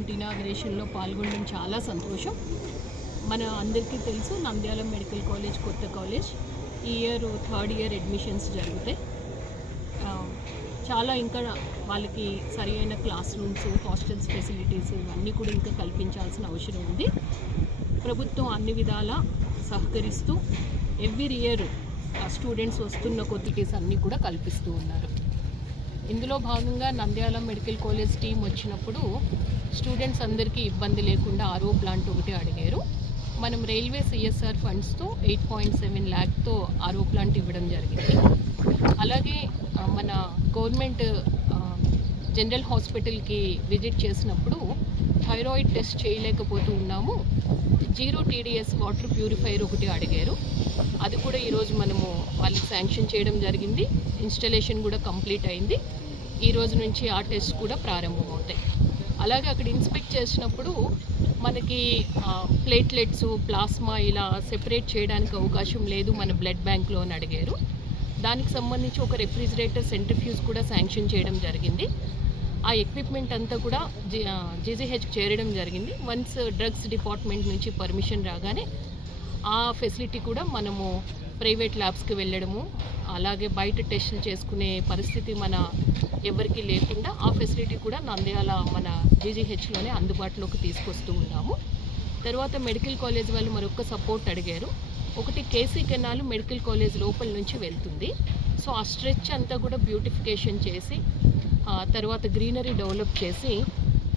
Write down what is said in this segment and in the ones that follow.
ఇలాంటి ఇనాగ్రేషన్లో పాల్గొనడం చాలా సంతోషం. మన అందరికీ తెలుసు నంద్యాల మెడికల్ కాలేజ్ కొత్త కాలేజ్. ఈ ఇయర్ థర్డ్ ఇయర్ అడ్మిషన్స్ జరుగుతాయి. చాలా ఇంకా వాళ్ళకి సరి అయిన క్లాస్ రూమ్స్ హాస్టల్స్ ఫెసిలిటీస్ ఇవన్నీ కూడా ఇంకా కల్పించాల్సిన అవసరం ఉంది. ప్రభుత్వం అన్ని విధాలా సహకరిస్తూ ఎవ్రీ ఇయర్ స్టూడెంట్స్ వస్తున్న కొద్దిటీస్ అన్నీ కూడా కల్పిస్తూ ఉన్నారు. ఇందులో భాగంగా నంద్యాల మెడికల్ కాలేజ్ టీం వచ్చినప్పుడు స్టూడెంట్స్ అందరికీ ఇబ్బంది లేకుండా ఆరో ప్లాంట్ ఒకటి అడిగారు. మనం రైల్వే సిఎస్ఆర్ ఫండ్స్తో ఎయిట్ పాయింట్ సెవెన్ ల్యాక్తో ఆరో ప్లాంట్ ఇవ్వడం జరిగింది. అలాగే మన గవర్నమెంట్ జనరల్ హాస్పిటల్కి విజిట్ చేసినప్పుడు థైరాయిడ్ టెస్ట్ చేయలేకపోతూ ఉన్నాము. జీరో టీడీఎస్ వాటర్ ప్యూరిఫైయర్ ఒకటి అడిగారు. అది కూడా ఈరోజు మనము వాళ్ళకి శాంక్షన్ చేయడం జరిగింది. ఇన్స్టలేషన్ కూడా కంప్లీట్ అయింది. ఈ రోజు నుంచి ఆ టెస్ట్ కూడా ప్రారంభమవుతాయి. అలాగే అక్కడ ఇన్స్పెక్ట్ చేసినప్పుడు మనకి ప్లేట్లెట్స్ ప్లాస్మా ఇలా సెపరేట్ చేయడానికి అవకాశం లేదు మన బ్లడ్ బ్యాంక్లో అని అడిగారు. దానికి సంబంధించి ఒక రెఫ్రిజిరేటర్ సెంట్రిఫ్యూజ్ కూడా శాంక్షన్ చేయడం జరిగింది. ఆ ఎక్విప్మెంట్ అంతా కూడా జీ జీజీహెచ్కి చేరడం జరిగింది. వన్స్ డ్రగ్స్ డిపార్ట్మెంట్ నుంచి పర్మిషన్ రాగానే ఆ ఫెసిలిటీ కూడా మనము ప్రైవేట్ ల్యాబ్స్కి వెళ్ళడము అలాగే బయట టెస్టులు చేసుకునే పరిస్థితి మన ఎవరికి లేకుండా ఆ ఫెసిలిటీ కూడా నంద్యాల మన జీజీహెచ్లోనే అందుబాటులోకి తీసుకొస్తూ ఉన్నాము. తర్వాత మెడికల్ కాలేజ్ వాళ్ళు మరొక సపోర్ట్ అడిగారు. ఒకటి కేసీ కెనాల్ మెడికల్ కాలేజ్ లోపల నుంచి వెళ్తుంది. సో ఆ స్ట్రెచ్ అంతా కూడా బ్యూటిఫికేషన్ చేసి తర్వాత గ్రీనరీ డెవలప్ చేసి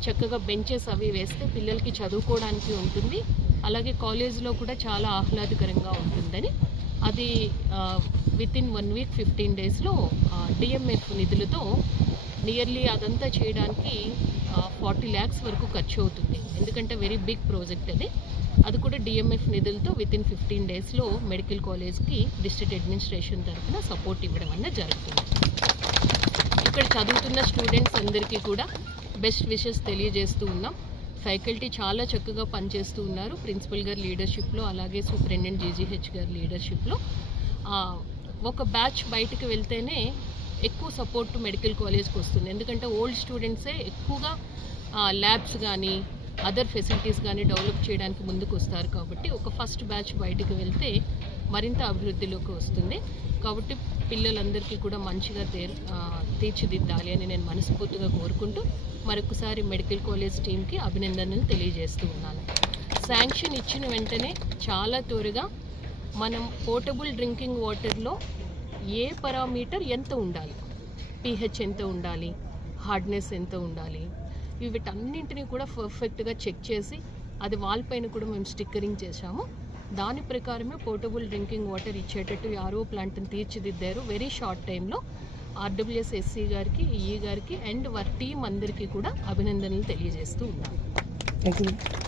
చక్కగా బెంచెస్ అవి వేస్తే పిల్లలకి చదువుకోవడానికి ఉంటుంది. అలాగే కాలేజ్లో కూడా చాలా ఆహ్లాదకరంగా ఉంటుందని. అది within one week fifteen డేస్లో డిఎంఎఫ్ నిధులతో నియర్లీ అదంతా చేయడానికి ఫార్టీ ల్యాక్స్ వరకు ఖర్చు అవుతుంది ఎందుకంటే వెరీ బిగ్ ప్రాజెక్ట్ అది. అది కూడా డిఎంఎఫ్ నిధులతో విత్ ఇన్ ఫిఫ్టీన్ డేస్లో మెడికల్ కాలేజ్కి డిస్ట్రిక్ట్ అడ్మినిస్ట్రేషన్ తరఫున సపోర్ట్ ఇవ్వడం అనేది జరుగుతుంది. ఇక్కడ చదువుతున్న స్టూడెంట్స్ అందరికీ కూడా బెస్ట్ విషెస్ తెలియజేస్తూ ఉన్నాం. ఫ్యాకల్టీ చాలా చక్కగా పనిచేస్తూ ఉన్నారు. ప్రిన్సిపల్ గారి లీడర్షిప్లో అలాగే సూపరింటెండెంట్ జీజీహెచ్ గారి లీడర్షిప్లో ఒక బ్యాచ్ బయటకు వెళ్తేనే ఎక్కువ సపోర్ట్ మెడికల్ కాలేజ్కి వస్తుంది. ఎందుకంటే ఓల్డ్ స్టూడెంట్సే ఎక్కువగా ల్యాబ్స్ కానీ అదర్ ఫెసిలిటీస్ కానీ డెవలప్ చేయడానికి ముందుకు వస్తారు కాబట్టి ఒక ఫస్ట్ బ్యాచ్ బయటకు వెళ్తే మరింత అభివృద్ధిలోకి వస్తుంది. కాబట్టి పిల్లలందరికీ కూడా మంచిగా తీర్ తీర్చిదిద్దాలి అని నేను మనస్ఫూర్తిగా కోరుకుంటూ మరొకసారి మెడికల్ కాలేజ్ టీంకి అభినందనలు తెలియజేస్తూ ఉన్నాను. శాంక్షన్ ఇచ్చిన వెంటనే చాలా త్వరగా మనం పోర్టబుల్ డ్రింకింగ్ వాటర్లో ఏ పరామీటర్ ఎంత ఉండాలి? పిహెచ్ ఎంత ఉండాలి? హార్డ్నెస్ ఎంత ఉండాలి? వీటన్నింటినీ కూడా పర్ఫెక్ట్గా చెక్ చేసి అది వాల్ పైన కూడా మేము స్టిక్కరింగ్ చేశాము. దాని ప్రకారమే పోర్టబుల్ డ్రింకింగ్ వాటర్ ఇచ్చేటట్టు ఆరో ప్లాంట్ని తీర్చిదిద్దారు వెరీ షార్ట్ టైంలో ఆర్డబ్ల్యూఎస్ ఎస్సీ గారికి ఈ గారికి అండ్ వారి టీం అందరికీ కూడా అభినందనలు తెలియజేస్తూ ఉన్నాను. Thank you